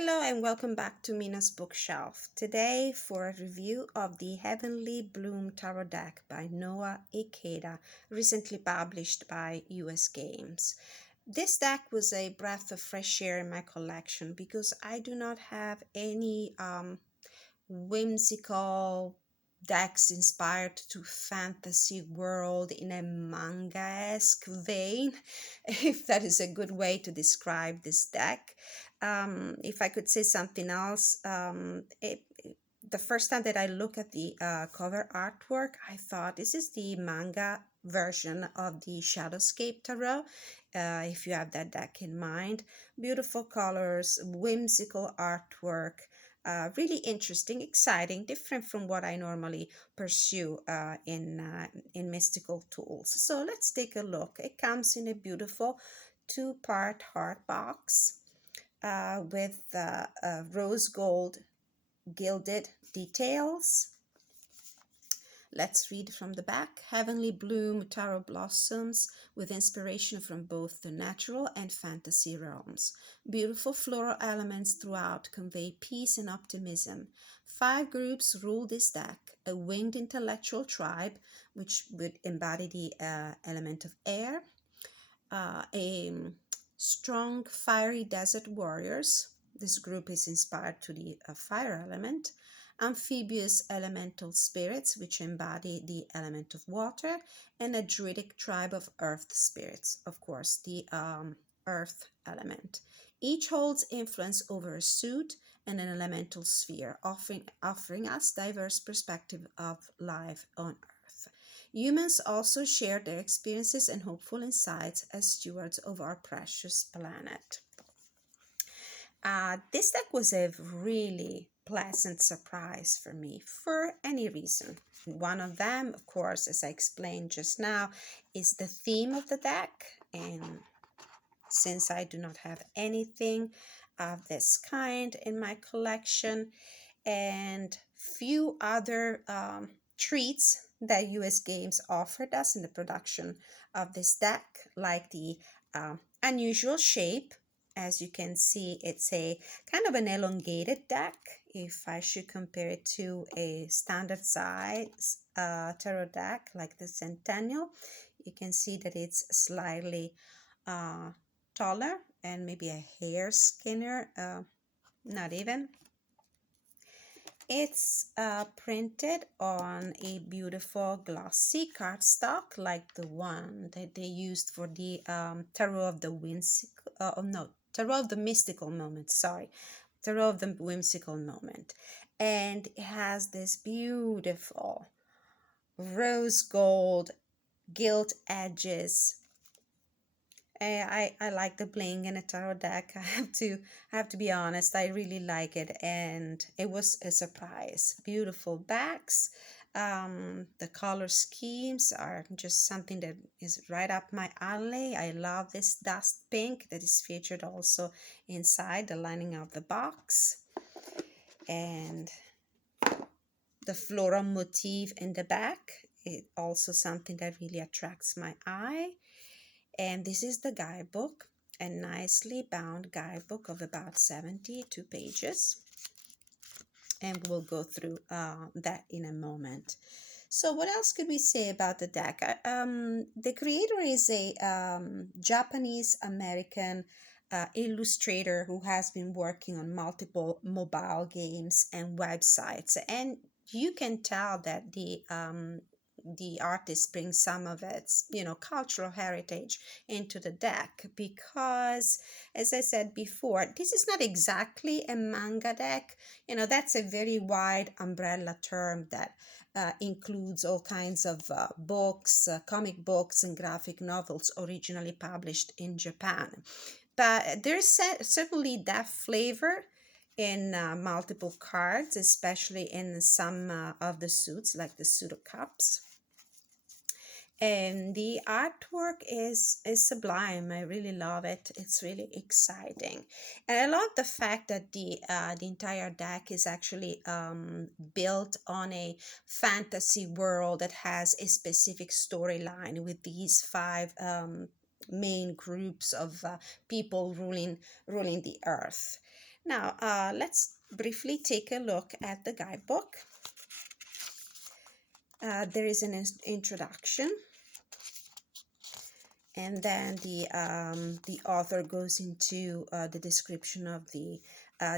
Hello and welcome back to Mina's bookshelf. Today for a review of the Heavenly Bloom Tarot deck by Noa Ikeda, recently published by US Games. This deck was a breath of fresh air in my collection because I do not have any whimsical decks inspired to fantasy world in a mangaesque vein, if that is a good way to describe this deck. If I could say something else, the first time that I look at the cover artwork, I thought this is the manga version of the Shadowscape Tarot. If you have that deck in mind, beautiful colors, whimsical artwork, really interesting, exciting, different from what I normally pursue in mystical tools. So let's take a look. It comes in a beautiful two-part hard box with rose gold gilded details. Let's read from the back. Heavenly Bloom Tarot blossoms with inspiration from both the natural and fantasy realms. Beautiful floral elements throughout convey peace and optimism. 5 groups rule this deck. A winged intellectual tribe, which would embody the element of air. A strong fiery desert warriors. This group is inspired to the fire element. Amphibious elemental spirits, which embody the element of water, and a druidic tribe of earth spirits, of course, the earth element. Each holds influence over a suit and an elemental sphere, offering us diverse perspective of life on Earth. Humans also share their experiences and hopeful insights as stewards of our precious planet. This deck was a really pleasant surprise for me for any reason. One of them, of course, as I explained just now, is the theme of the deck. And since I do not have anything of this kind in my collection, and few other treats that US Games offered us in the production of this deck, like the unusual shape. As you can see, it's a kind of an elongated deck. If I should compare it to a standard size tarot deck like the Centennial, you can see that it's slightly taller and maybe a hair skinnier, not even. It's printed on a beautiful glossy cardstock like the one that they used for the Tarot of the Whimsical, no, Tarot of the Mystical Moment, sorry, Tarot of the Whimsical Moment. And it has this beautiful rose gold gilt edges. I like the bling in a tarot deck. I have to be honest. I really like it, and it was a surprise. Beautiful backs. The color schemes are just something that is right up my alley. I love this dust pink that is featured also inside the lining of the box, and the floral motif in the back. It also something that really attracts my eye. And this is the guidebook, a nicely bound guidebook of about 72 pages. And we'll go through that in a moment. So what else could we say about the deck? The creator is a Japanese-American illustrator who has been working on multiple mobile games and websites. And you can tell that the artist brings some of its cultural heritage into the deck, because as I said before, this is not exactly a manga deck. That's a very wide umbrella term that includes all kinds of books, comic books and graphic novels originally published in Japan. But there's certainly that flavor in multiple cards, especially in some of the suits, like the suit of cups. And the artwork is sublime. I really love it. It's really exciting, and I love the fact that the entire deck is actually built on a fantasy world that has a specific storyline with these 5 main groups of people ruling the earth. Now, let's briefly take a look at the guidebook. There is an introduction, and then the author goes into the description of the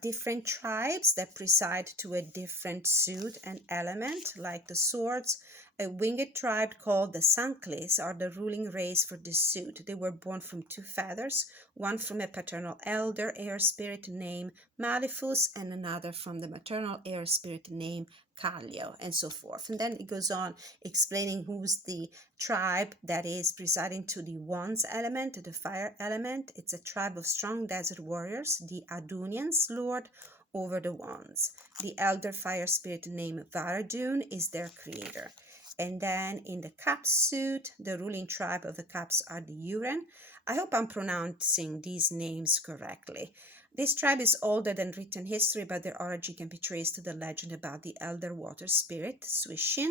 different tribes that preside to a different suit and element, like the swords. A winged tribe called the Sankles are the ruling race for this suit. They were born from two feathers, one from a paternal elder air spirit named Malefus, and another from the maternal air spirit named Kallio, and so forth. And then it goes on explaining who's the tribe that is presiding to the wands element, the fire element. It's a tribe of strong desert warriors, the Adunians, lord over the wands. The elder fire spirit named Varadun is their creator. And then in the Cups suit, the ruling tribe of the Cups are the Uren. I hope I'm pronouncing these names correctly. This tribe is older than written history, but their origin can be traced to the legend about the elder water spirit, Swishin.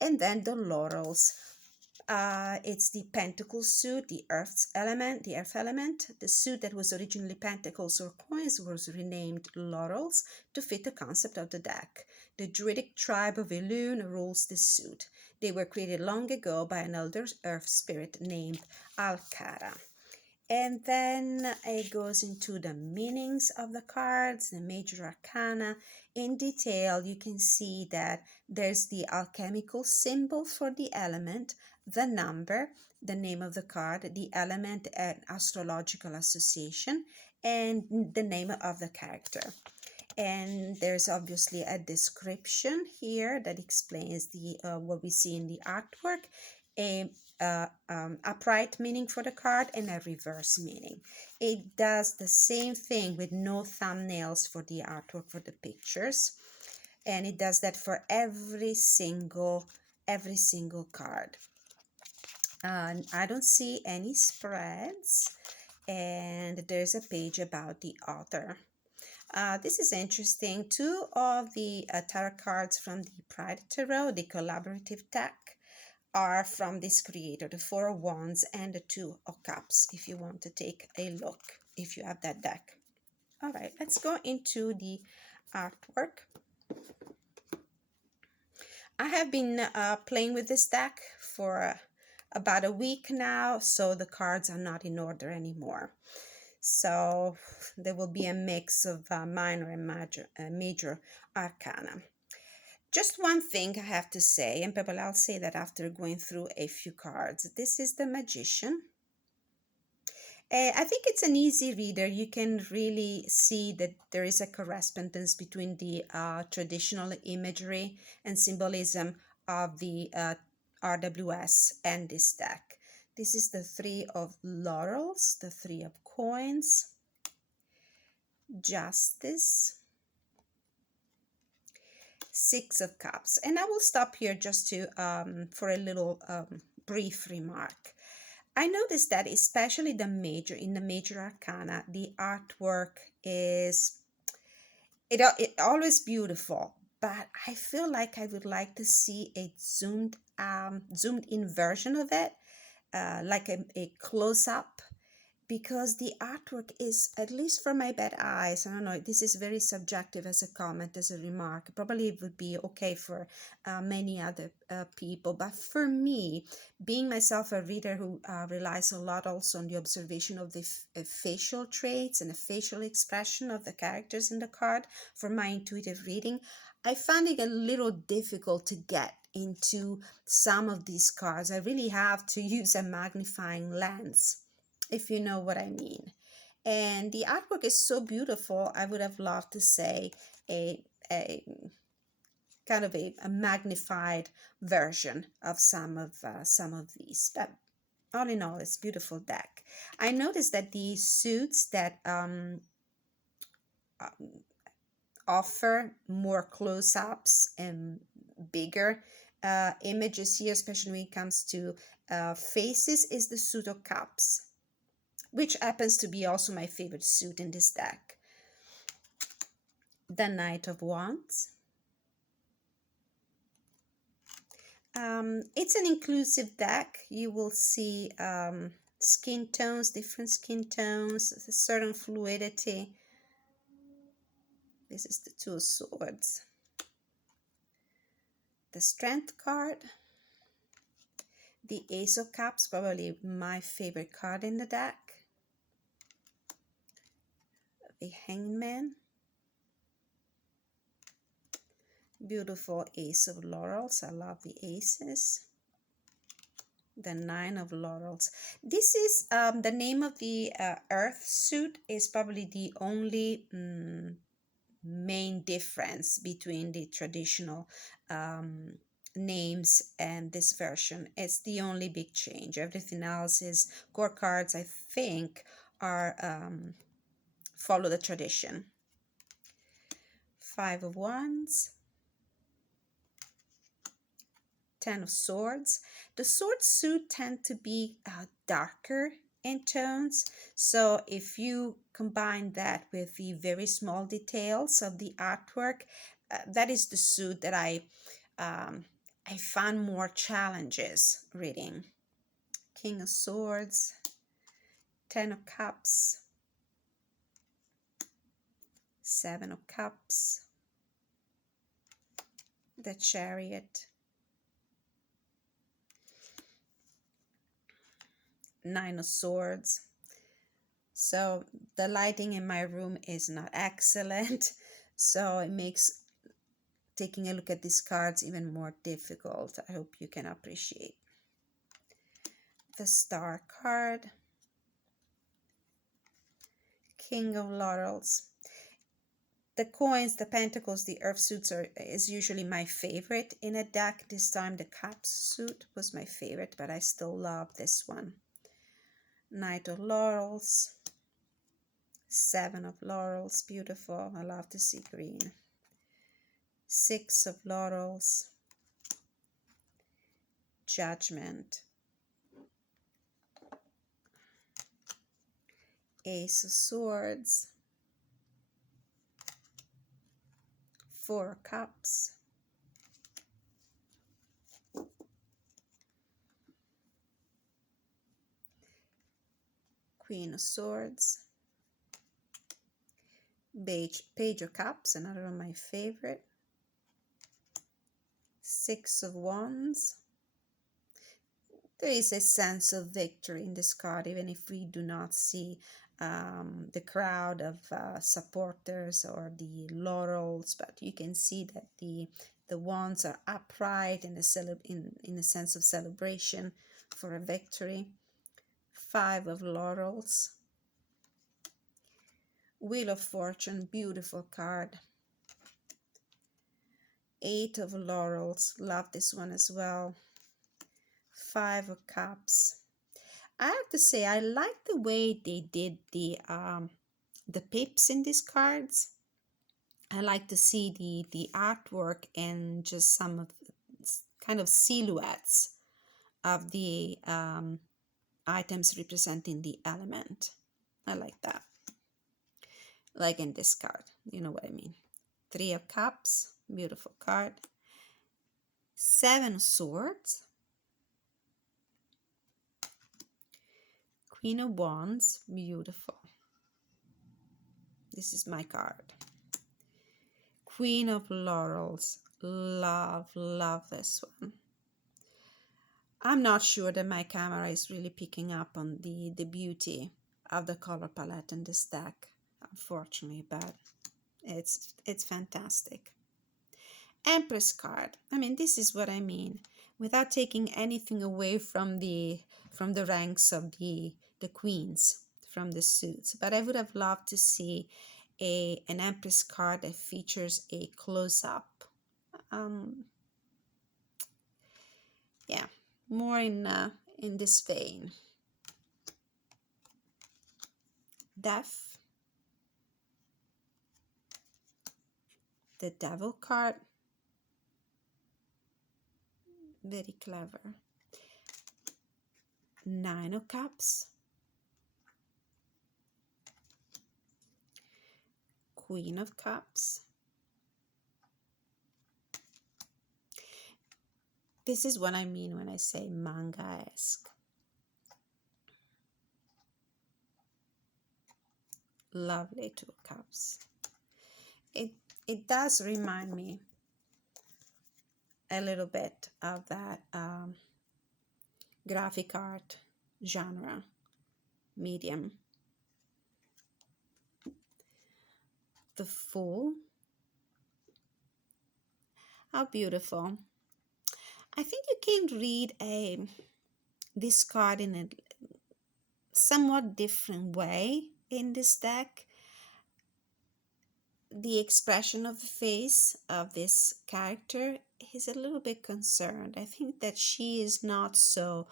And then the Laurels. It's the pentacle suit, the earth element. The suit that was originally pentacles or coins was renamed Laurels to fit the concept of the deck. The druidic tribe of Elun rules this suit. They were created long ago by an elder earth spirit named Alcara. And then it goes into the meanings of the cards, the major arcana. In detail, you can see that there's the alchemical symbol for the element, the number, the name of the card, the element and astrological association, and the name of the character. And there's obviously a description here that explains the what we see in the artwork, a upright meaning for the card and a reverse meaning. It does the same thing with no thumbnails for the artwork for the pictures, and it does that for every single card. I don't see any spreads, and there's a page about the author. This is interesting. Two of the tarot cards from the Pride Tarot, the collaborative deck, are from this creator, the Four of Wands and the Two of Cups, if you want to take a look, if you have that deck. All right, let's go into the artwork. I have been playing with this deck for about a week now, so the cards are not in order anymore. So there will be a mix of minor and major arcana. Just one thing I have to say, and probably I'll say that after going through a few cards. This is the Magician. I think it's an easy reader. You can really see that there is a correspondence between the traditional imagery and symbolism of the RWS and this deck. This is the Three of Laurels, the Three of Coins, Justice, Six of Cups. And I will stop here just to for a little brief remark. I noticed that especially in the major arcana, the artwork is it always beautiful, but I feel like I would like to see a zoomed in version of it, like a close up, because the artwork is, at least for my bad eyes, I don't know, this is very subjective as a comment, as a remark. Probably it would be okay for many other people, but for me, being myself a reader who relies a lot also on the observation of the facial traits and the facial expression of the characters in the card for my intuitive reading, I find it a little difficult to get into some of these cards. I really have to use a magnifying lens, if you know what I mean. And the artwork is so beautiful. I would have loved to say a kind of a magnified version of some of these. But all in all, it's a beautiful deck. I noticed that the suits that offer more close-ups and bigger images here, especially when it comes to faces, is the suit of cups, which happens to be also my favorite suit in this deck. The Knight of Wands. It's an inclusive deck. You will see skin tones, different skin tones, a certain fluidity. This is the Two of Swords. The Strength card. The Ace of Cups, probably my favorite card in the deck. The Hangman. Beautiful Ace of Laurels. I love the aces. The Nine of Laurels. This is the name of the Earth suit is probably the only main difference between the traditional names and this version. It's the only big change. Everything else is core cards, I think, are follow the tradition. Five of Wands. Ten of Swords. The sword suit tend to be darker in tones, so if you combine that with the very small details of the artwork, that is the suit that I found more challenges reading. King of Swords, Ten of Cups, Seven of Cups, the Chariot, Nine of Swords. So the lighting in my room is not excellent, so it makes taking a look at these cards even more difficult. I hope you can appreciate. The Star card, King of Laurels. The coins, the pentacles, the earth suits is usually my favorite in a deck. This time the Cups suit was my favorite, but I still love this one. Knight of Laurels, Seven of Laurels, beautiful. I love to see green. Six of Laurels, Judgment, Ace of Swords, Four of Cups, Queen of Swords, Page of Cups, another of my favorite, Six of Wands. There is a sense of victory in this card, even if we do not see the crowd of supporters or the laurels, but you can see that the wands are upright in a sense of celebration for a victory. Five of Laurels. Wheel of Fortune, beautiful card. Eight of Laurels, love this one as well. Five of Cups. I have to say, I like the way they did the pips in these cards. I like to see the artwork and just some of kind of silhouettes of the items representing the element. I like that. Like in this card, you know what I mean. Three of Cups, beautiful card. Seven of Swords. Queen of Wands, beautiful. This is my card. Queen of Laurels, love this one. I'm not sure that my camera is really picking up on the beauty of the color palette in this deck, unfortunately, but it's fantastic. Empress card. I mean, this is what I mean. Without taking anything away from the ranks of the queens from the suits, but I would have loved to see an Empress card that features a close-up. Yeah, more in this vein. Death. The Devil card. Very clever. Nine of Cups. Queen of Cups. This is what I mean when I say mangaesque. Lovely Two of Cups. it does remind me a little bit of that graphic art genre medium. The Fool. How beautiful. I think you can read this card in a somewhat different way in this deck. The expression of the face of this character is a little bit concerned. I think that she is not so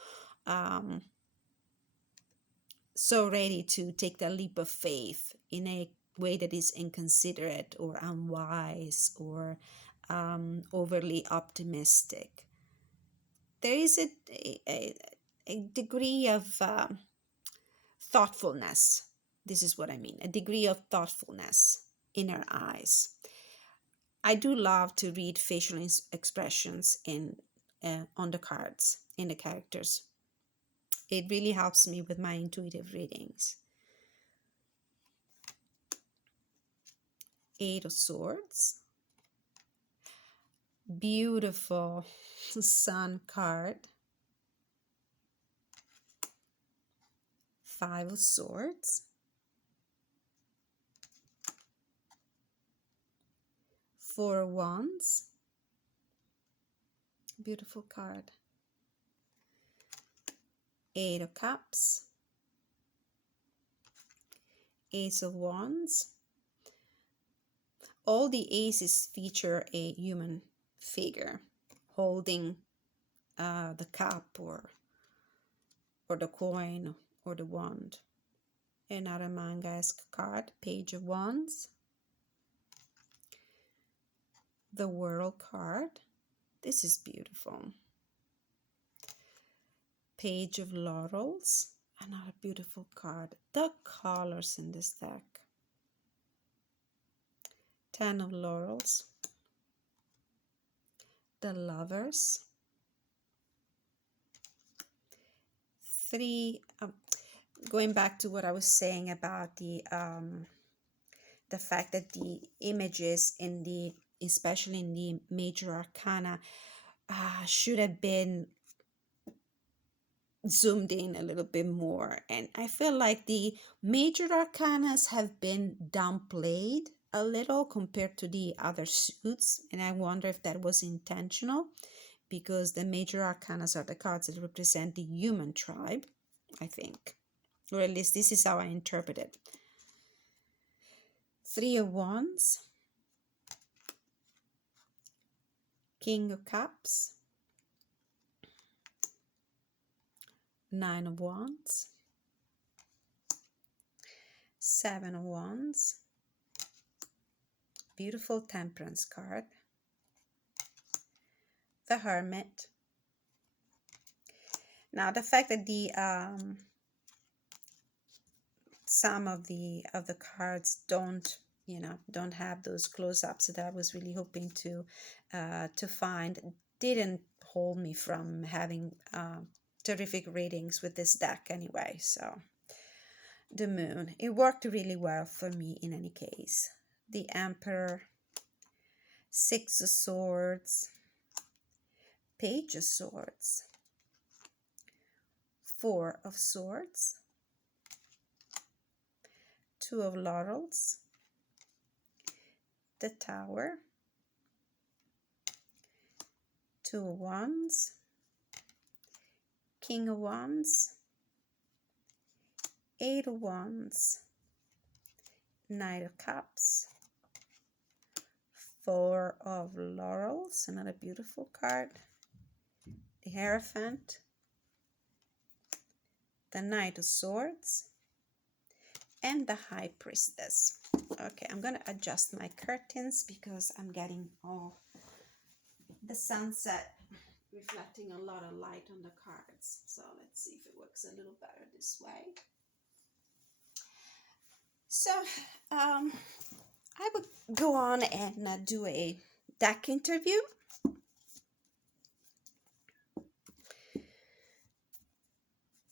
ready to take the leap of faith in a way that is inconsiderate or unwise or overly optimistic. There is a degree of thoughtfulness. This is what I mean, a degree of thoughtfulness in her eyes. I do love to read facial expressions on the cards, in the characters. It really helps me with my intuitive readings. Eight of Swords. Beautiful Sun card. Five of Swords. Four of Wands. Beautiful card. Eight of Cups. Ace of Wands. All the aces feature a human figure holding the cup or the coin or the wand. Another mangaesque card, Page of Wands. The World card. This is beautiful. Page of Laurels. Another beautiful card. The colors in this deck. Ten of Laurels. The Lovers. Three. Going back to what I was saying about the fact that the images especially in the major arcana, should have been zoomed in a little bit more. And I feel like the major arcanas have been downplayed a little compared to the other suits. And I wonder if that was intentional, because the major arcanas are the cards that represent the human tribe, I think. Or at least this is how I interpret it. Three of Wands. King of Cups. Nine of Wands. Seven of Wands. Beautiful Temperance card. The Hermit. Now the fact that the some of the cards don't have those close-ups that I was really hoping to find didn't hold me from having terrific readings with this deck anyway. So the Moon, it worked really well for me in any case. The Emperor, Six of Swords, Page of Swords, Four of Swords, Two of Laurels, the Tower, Two of Wands, King of Wands, Eight of Wands, Knight of Cups, Four of Laurels, another beautiful card, the Hierophant, the Knight of Swords, and the High Priestess. Okay, I'm gonna adjust my curtains because I'm getting all the sunset reflecting a lot of light on the cards. So let's see if it works a little better this way. So I would go on and do a deck interview.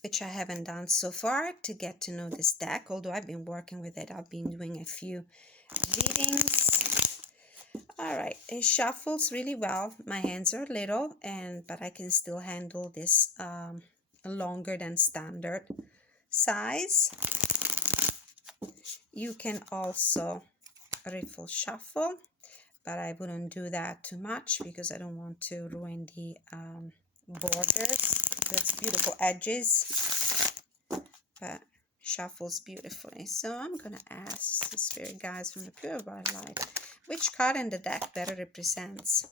Which I haven't done so far, to get to know this deck, although I've been working with it. I've been doing a few readings. All right, it shuffles really well. My hands are little, but I can still handle this longer than standard size. You can also riffle shuffle, but I wouldn't do that too much because I don't want to ruin the borders. Those beautiful edges, but shuffles beautifully. So I'm gonna ask the spirit guides from the pure white light, which card in the deck better represents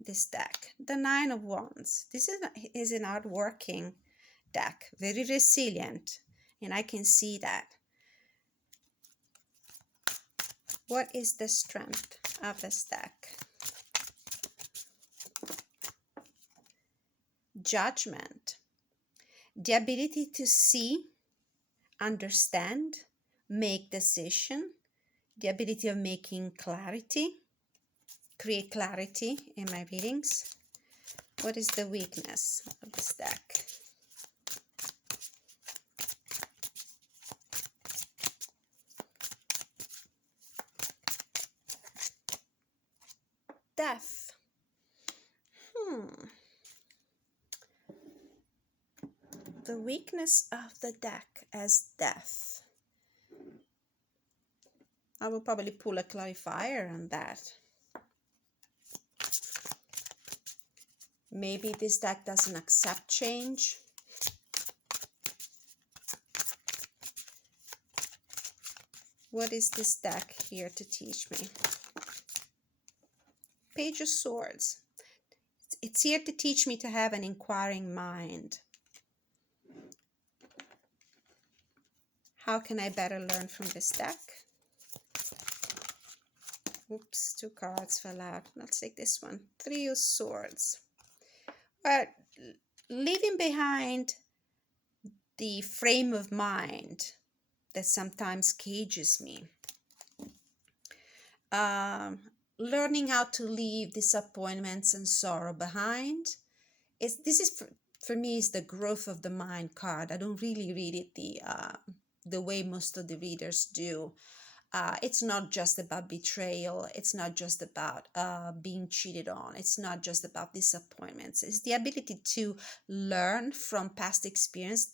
this deck? The Nine of Wands. This is an hard-working deck, very resilient, and I can see that. What is the strength of this deck? Judgment. The ability to see, understand, make decision, the ability of making clarity, create clarity in my readings. What is the weakness of this deck? Death. The weakness of the deck as death. I will probably pull a clarifier on that. Maybe this deck doesn't accept change. What is this deck here to teach me? Page of Swords. It's here to teach me to have an inquiring mind. How can I better learn from this deck? Oops, 2 cards fell out. Let's take this one. 3 of Swords. But leaving behind the frame of mind that sometimes cages me. Learning how to leave disappointments and sorrow behind. This is for me is the growth of the mind card. I don't really read it the way most of the readers do. It's not just about betrayal. It's not just about being cheated on. It's not just about disappointments. It's the ability to learn from past experiences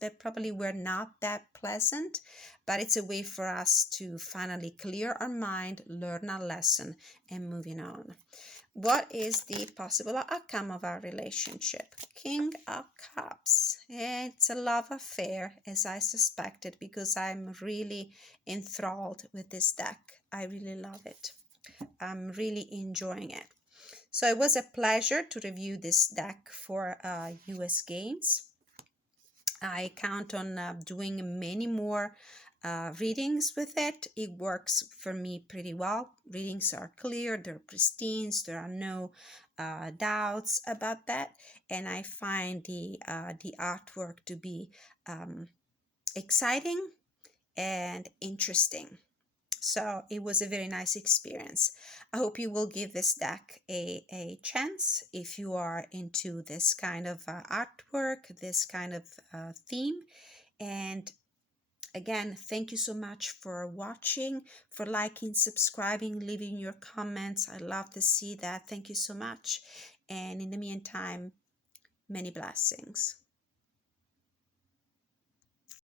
that probably were not that pleasant, but it's a way for us to finally clear our mind, learn our lesson, and moving on. What is the possible outcome of our relationship? King of Cups. It's a love affair, as I suspected, because I'm really enthralled with this deck. I really love it. I'm really enjoying it. So it was a pleasure to review this deck for US Games. I count on doing many more readings with it. It works for me pretty well. Readings are clear, they're pristine, there are no doubts about that, and I find the artwork to be exciting and interesting. So it was a very nice experience. I hope you will give this deck a chance if you are into this kind of artwork, this kind of theme. And again, thank you so much for watching, for liking, subscribing, leaving your comments. I love to see that. Thank you so much. And in the meantime, many blessings.